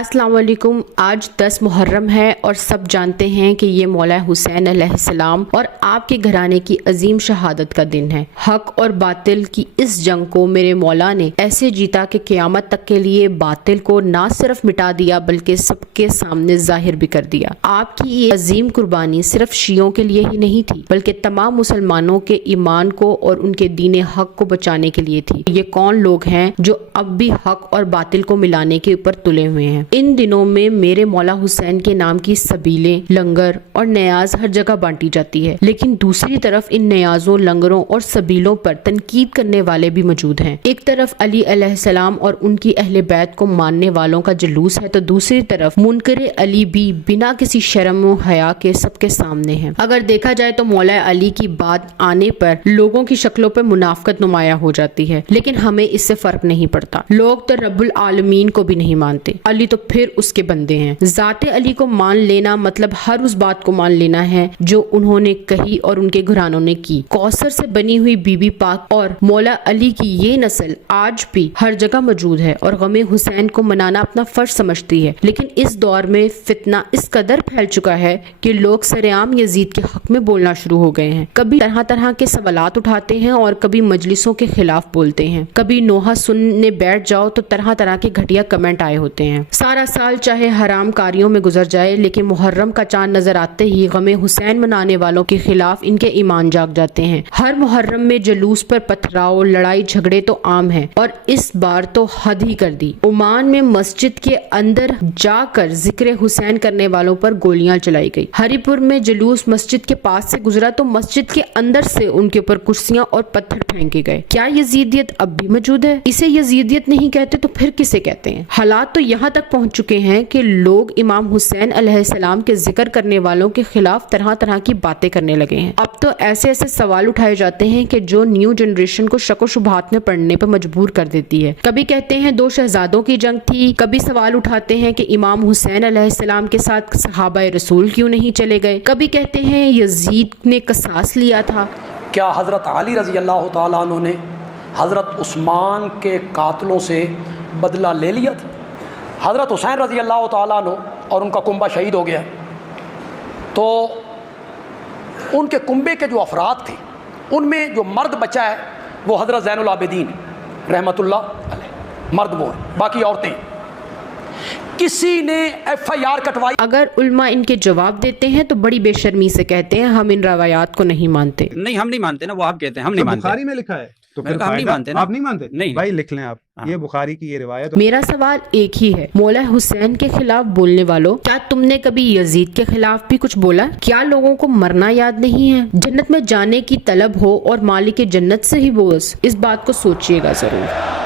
अस्सलाम वालेकुम। आज 10 मुहर्रम है और सब जानते हैं कि ये मौला हुसैन अलैहिस्सलाम और आपके घराने की अजीम शहादत का दिन है। हक और बातिल की इस जंग को मेरे मौला ने ऐसे जीता कि क़यामत तक के लिए बातिल को ना सिर्फ मिटा दिया बल्कि सबके सामने जाहिर भी कर दिया। आपकी ये अजीम कुर्बानी सिर्फ शियों के लिए ही नहीं थी बल्कि तमाम मुसलमानों के ईमान को और उनके दीन हक को बचाने के लिए थी। ये कौन लोग हैं जो अब भी हक और बातिल को मिलाने के ऊपर तुले हुए हैं। इन दिनों में मेरे मौला हुसैन के नाम की सबीलें, लंगर और न्याज हर जगह बांटी जाती है, लेकिन दूसरी तरफ इन न्याजों, लंगरों और सबीलों पर तनकीद करने वाले भी मौजूद हैं। एक तरफ अली अलैहिस्सलाम और उनकी अहले बैत को मानने वालों का जुलूस है तो दूसरी तरफ मुनकरे अली भी बिना किसी शर्म व हया के सबके सामने है। अगर देखा जाए तो मौला अली की बात आने पर लोगों की शक्लों पर मुनाफकत नुमाया हो जाती है, लेकिन हमें इससे फर्क नहीं पड़ता। लोग तो रब्बुल आलमीन को भी नहीं मानते, अली तो फिर उसके बंदे हैं। जाते अली को मान लेना मतलब हर उस बात को मान लेना है जो उन्होंने कही और उनके घरानों ने की। कौसर से बनी हुई बीबी पाक और मौला अली की ये नस्ल आज भी हर जगह मौजूद है और गमे हुसैन को मनाना अपना फर्ज समझती है। लेकिन इस दौर में फितना इस कदर फैल चुका है कि लोग सरेआम यजीद के हक में बोलना शुरू हो गए हैं। कभी तरह तरह के सवालात उठाते हैं और कभी मजलिसों के खिलाफ बोलते हैं। कभी नोहा सुनने बैठ जाओ तो तरह तरह के घटिया कमेंट आए होते हैं। सारा साल चाहे हराम कारियों में गुजर जाए, लेकिन मुहर्रम का चांद नजर आते ही गमे हुसैन मनाने वालों के खिलाफ इनके ईमान जाग जाते हैं। हर मुहर्रम में जुलूस पर पथराव, लड़ाई झगड़े तो आम है और इस बार तो हद ही कर दी। ओमान में मस्जिद के अंदर जाकर जिक्र हुसैन करने वालों पर गोलियां चलाई गई। हरिपुर में जुलूस मस्जिद के पास से गुजरा तो मस्जिद के अंदर से उनके ऊपर कुर्सियां और पत्थर फेंके गए। क्या यजीदियत अब भी मौजूद है? इसे यजीदियत नहीं कहते तो फिर किसे कहते हैं? हालात तो यहाँ तक पहुँच चुके हैं कि लोग इमाम हुसैन अलैहिस्सलाम के जिक्र करने वालों के खिलाफ तरह तरह की बातें करने लगे हैं। अब तो ऐसे ऐसे सवाल उठाए जाते हैं कि जो न्यू जनरेशन को शक व शुबहात में पढ़ने पर मजबूर कर देती है। कभी कहते हैं 2 शहजादों की जंग थी, कभी सवाल उठाते हैं कि इमाम हुसैन अलैहिस्सलाम के साथ सहाबा रसूल क्यों नहीं चले गए, कभी कहते हैं यजीद ने कसास लिया था। क्या हज़रत अली रज़ी अल्लाह तआला अन्हु ने हज़रत उस्मान के कातलों से बदला ले लिया था? हज़रत हुसैन रज़ी अल्लाह तआला अन्हु और उनका कुंबा शहीद हो गया तो उनके कुंबे के जो अफराद थे उनमें जो मर्द बचा है वो हज़रत ज़ैनुल आबिदीन रहमतुल्लाह अलैह, मर्द वो है, बाकी औरतें। किसी ने FIR कटवाई। अगर उल्मा इनके जवाब देते हैं तो बड़ी बेशर्मी से कहते हैं हम इन रवायात को नहीं मानते। नहीं, हम नहीं मानते ना, वो आप कहते हैं हम नहीं मानते। बुखारी में लिखा है तो फिर हम नहीं मानते ना। आप नहीं मानते? नहीं भाई लिख लें आप, ये बुखारी की ये रिवायत। मेरा सवाल एक ही है, मौला हुसैन के खिलाफ बोलने वालों, क्या तुमने कभी यजीद के खिलाफ भी कुछ बोला? क्या लोगों को मरना याद नहीं है? जन्नत में जाने की तलब हो और मालिक जन्नत से ही बोस, इस बात को सोचिएगा जरूर।